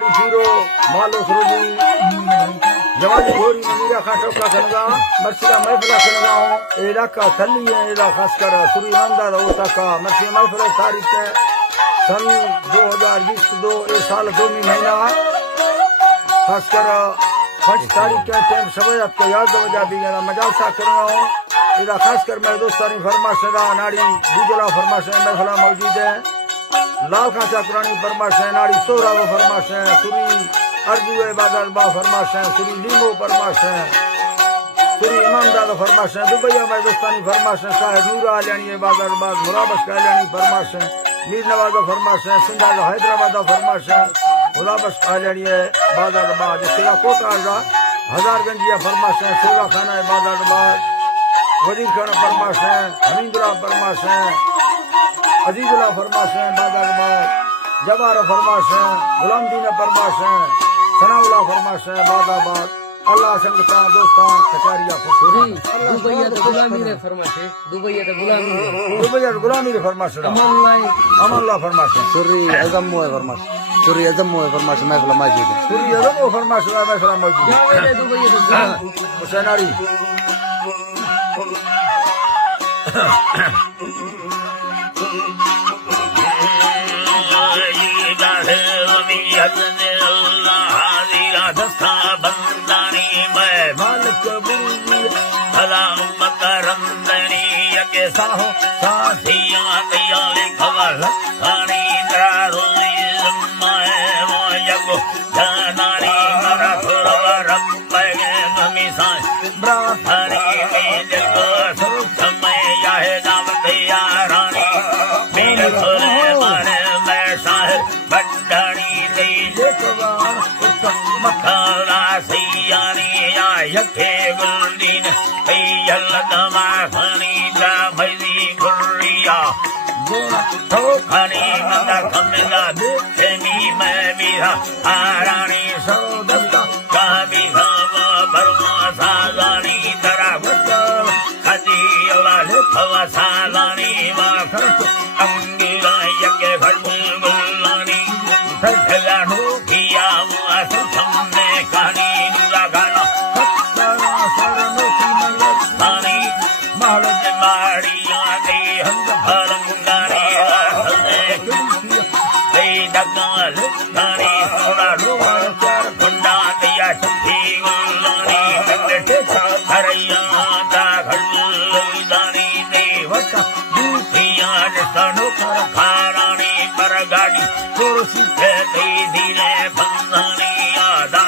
Shiro, Malo Sroji, Jawadi Gori, Mira Khashokla Kanga, Marsila Maifla Kanga, Iraka Tali, Ira Khaskara, Surinanda, Osaka, Marsia Maifla Tarik, San 2022 इस साल 2 महीना खासकर 5 तारीख के टाइम समय आपको याद बजा दी गया मजाक सा कर रहा हूँ इधर खासकर मेरे दोस्तानी फरमाशे नाड़ी गुजरा फरमाशे में फला मौजूद है लाल खासा पुरानी फरमाशे नाड़ी सोरा वो फरमाशे सुरी अर्जुए बादल बा फरमाशे सुरी लीमो फरमाशे सुरी इमामदाद फरमाशे दुबैया में दोस्तानी फरमाशे साहेब नूरा आलियानी बादल बाग मुराबस का आलियानी फरमाशे मीर नवाज फरमाशे सिंधा हैदराबाद फरमाशे मुराबस का आलियानी बादल बाग सिला कोटा हजारगंजिया फरमाशे सेवा खाना बादल बाग वजीर खाना फरमाशे हमीदुल्लाह फरमाशे अजीजुल्लाह फरमाशे बादल बाग जवार फरमाशे गुलाम दीन फरमाशे सनाउल्लाह फरमाशे बादल बाग अल्लाह संगता दोस्तान कचारिया खुशरी दुबैया तो गुलामी रे फरमाशे दुबैया तो गुलामी रे फरमाशे अमल्लाह फरमाशे सुरी अजम है फरमाशे सुरी अजम है फरमाशे महफिल मौजूद है सुरी अजम फरमाशे महफिल मौजूद है दुबैया तो हुसैनारी मालिक बुरी भला मकरंदनी के साहो साथिया दयाले खवल खानी दरारोई जम्माए वो यगो जानानी मरा फुरवरम पैगे ममिसाय ब्राहरी में जगो सुख समय याहे नाम दिया रानी मेरे सुरे मारे मैं साहिब बड्डानी दी जगवान मखाना सियानी यखे गुल्दीन यल्लदमा खनी जा भैदी गुर्रिया तो खनी मंदा खमिला देनी मैं बिहा आरानी सरोदस्ता काबी खावा बरमा सालानी तरा वस्तल खजी वाले खवा सालानी वाखर अंगिरा यके भरमु गुल्लानी फलनो किया वासु सम्मे कहानी लगाना खारानी पर गाड़ी कुर्सी पे धीरे बंधानी आदा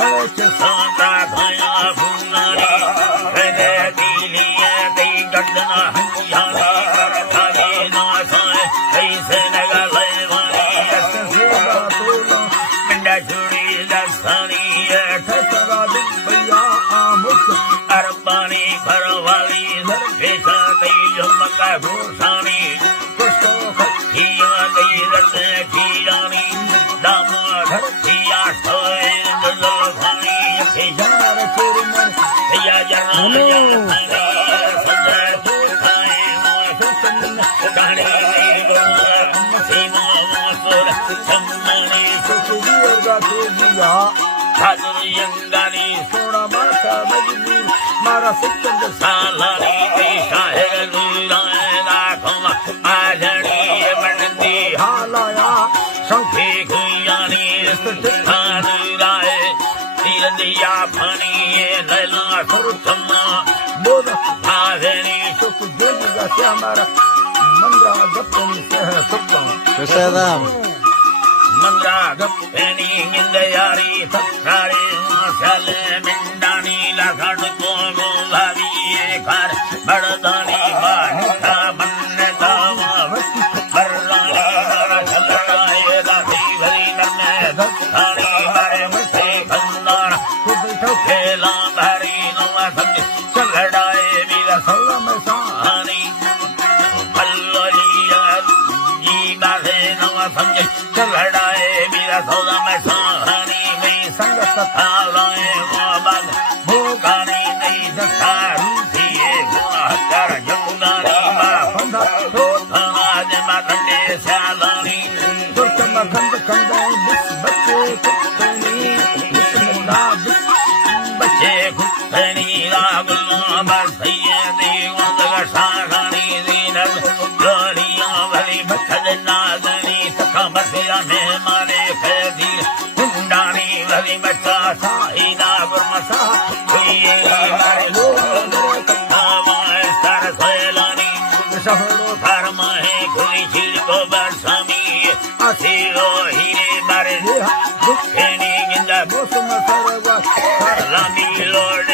मोच सांता खाया भूनानी कहने दिलिए दी गड्ढना हंसियानी कर खागे ना साए कैसे नगले वाली ऐसे सेवा तोला मिंडा छुड़ी दस्तानी ठसरा दुबैया आमुख अरबानी भरवाली धरकेशा दी जमका भूसानी सोना माता मजबूर मारा सिकंद सालानी शाहिद लाखों आजड़ी बनती हालाया संखे गुयानी सुठान राय दिया फनी लैला सुरतमा बोध आधेनी सुख देगा क्या हमारा मंद्रा गप्पन से है सुखम विशेषम मंद्रा गप्पनी इंदयारी सत्तारी माशले मिंडानी लखड़ को भाभी कर बड़दानी बानिका बनने का बर्रानी बड़ा चलराए दासी भरी करने धक्कानी बड़े मुझे खंदान खेला भरी नवा समझ चलड़ाए मेरा सौला में सहानी भल्लोलिया जी बाधे नवा समझ चलड़ाए मेरा सौला में सहानी में संगत था लाए बाबा भूखानी नहीं सकता रूसी गुआ कर जमुनानी मारा फंदा तो समाज में खंडे सालानी तो चम्मा खंड खंडा बच्चे सारानी वीरल गोरियां भली बखद नागनी तका बसिया में मारे फैदी कुंडानी भली बच्चा साही ना गुरमसा हुई मारे सर सोयलानी धर्म है खुली चीज को बरसामी असीरो हीरे बारे दुखेनी गिंदा मौसम सरवा लामी लोड